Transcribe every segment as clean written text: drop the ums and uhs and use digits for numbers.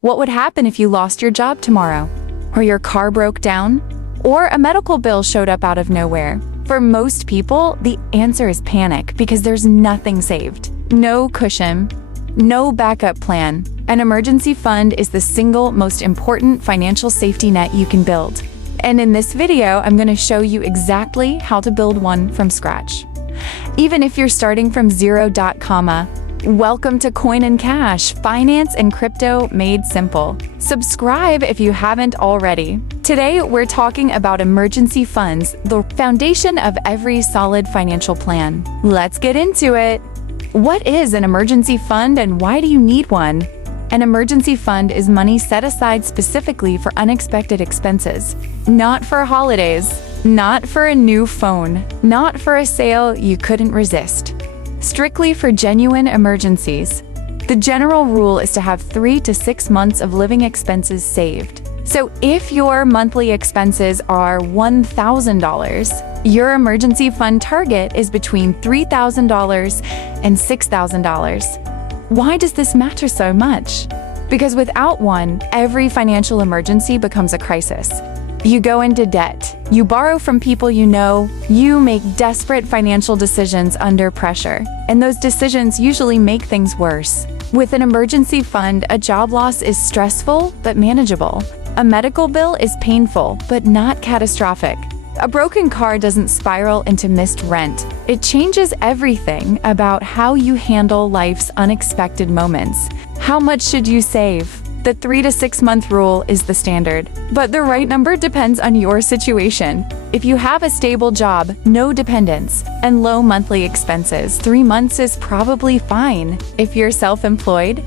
What would happen if you lost your job tomorrow? Or your car broke down? Or a medical bill showed up out of nowhere? For most people, the answer is panic because there's nothing saved. No cushion, no backup plan. An emergency fund is the single most important financial safety net you can build. And in this video, I'm going to show you exactly how to build one from scratch. Even if you're starting from zero. Welcome to CoinAndCash, finance and crypto made simple. Subscribe if you haven't already. Today, we're talking about emergency funds, the foundation of every solid financial plan. Let's get into it. What is an emergency fund and why do you need one? An emergency fund is money set aside specifically for unexpected expenses, not for holidays, not for a new phone, not for a sale you couldn't resist. Strictly for genuine emergencies. The general rule is to have 3 to 6 months of living expenses saved. So if your monthly expenses are $1,000, your emergency fund target is between $3,000 and $6,000. Why does this matter so much? Because without one, every financial emergency becomes a crisis. You go into debt, you borrow from people you know, you make desperate financial decisions under pressure, and those decisions usually make things worse. With an emergency fund, a job loss is stressful but manageable. A medical bill is painful but not catastrophic. A broken car doesn't spiral into missed rent. It changes everything about how you handle life's unexpected moments. How much should you save? The 3 to 6 month rule is the standard, but the right number depends on your situation. If you have a stable job, no dependents, and low monthly expenses, 3 months is probably fine. If you're self-employed,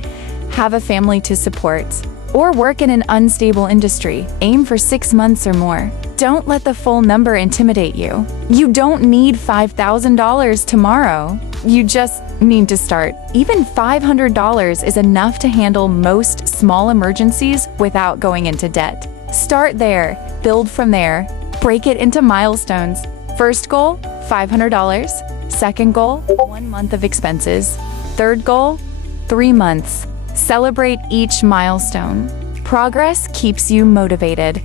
have a family to support, or work in an unstable industry, aim for 6 months or more. Don't let the full number intimidate you. You don't need $5,000 tomorrow. You just need to start. Even $500 is enough to handle most small emergencies without going into debt. Start there, build from there, break it into milestones. First goal, $500. Second goal, 1 month of expenses. Third goal, 3 months. Celebrate each milestone. Progress keeps you motivated.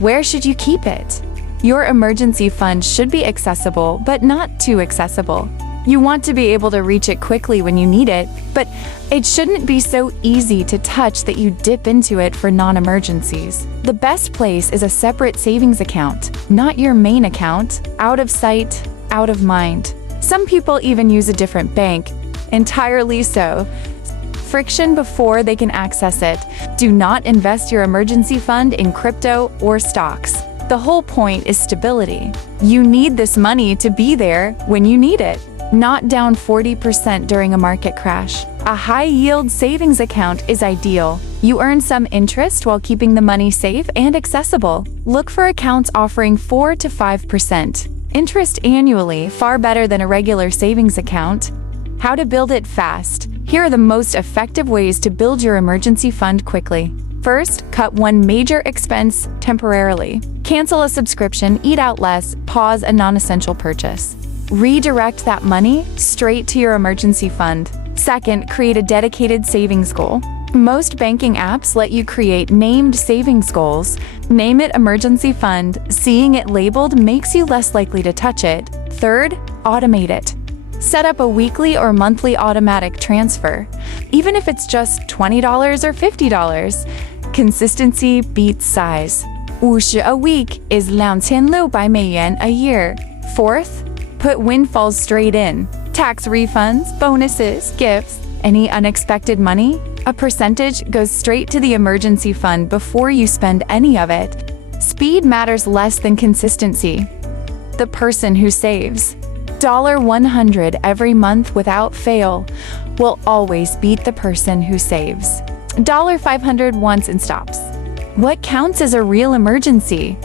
Where should you keep it? Your emergency fund should be accessible, but not too accessible. You want to be able to reach it quickly when you need it, but it shouldn't be so easy to touch that you dip into it for non-emergencies. The best place is a separate savings account, not your main account, out of sight, out of mind. Some people even use a different bank, entirely so. Friction before they can access it. Do not invest your emergency fund in crypto or stocks. The whole point is stability. You need this money to be there when you need it. Not down 40% during a market crash. A high-yield savings account is ideal. You earn some interest while keeping the money safe and accessible. Look for accounts offering 4 to 5% interest annually, far better than a regular savings account. How to build it fast. Here are the most effective ways to build your emergency fund quickly. First, cut one major expense temporarily. Cancel a subscription, eat out less, pause a non-essential purchase. Redirect that money straight to your emergency fund. Second, create a dedicated savings goal. Most banking apps let you create named savings goals. Name it emergency fund. Seeing it labeled makes you less likely to touch it. Third, automate it. Set up a weekly or monthly automatic transfer, even if it's just $20 or $50. Consistency beats size. 50 a week is 2600美元 a year. Fourth, put windfalls straight in. Tax refunds, bonuses, gifts, any unexpected money, a percentage goes straight to the emergency fund before you spend any of it. Speed matters less than consistency. The person who saves $100 every month without fail will always beat the person who saves $500 once and stops. What counts as a real emergency?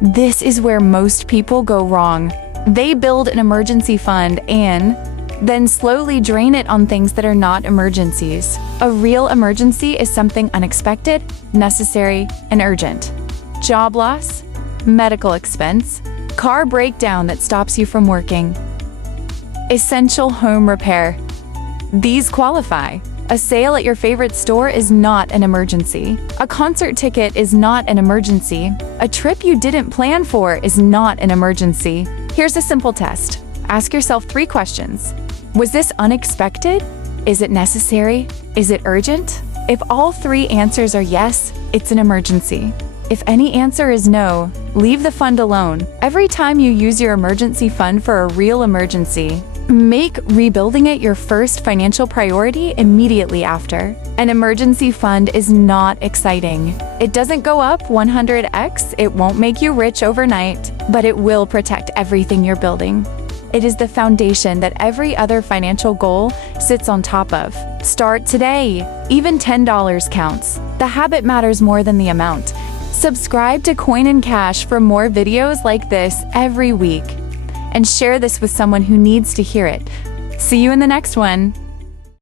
This is where most people go wrong. They build an emergency fund and then slowly drain it on things that are not emergencies. A real emergency is something unexpected, necessary, and urgent. Job loss, medical expense, car breakdown that stops you from working. Essential home repair. These qualify. A sale at your favorite store is not an emergency. A concert ticket is not an emergency. A trip you didn't plan for is not an emergency. Here's a simple test. Ask yourself 3 questions. Was this unexpected? Is it necessary? Is it urgent? If all 3 answers are yes, it's an emergency. If any answer is no, leave the fund alone. Every time you use your emergency fund for a real emergency, make rebuilding it your first financial priority immediately after. An emergency fund is not exciting. It doesn't go up 100x, it won't make you rich overnight, but it will protect everything you're building. It is the foundation that every other financial goal sits on top of. Start today. Even $10 counts. The habit matters more than the amount. Subscribe to CoinAndCash for more videos like this every week. And share this with someone who needs to hear it. See you in the next one.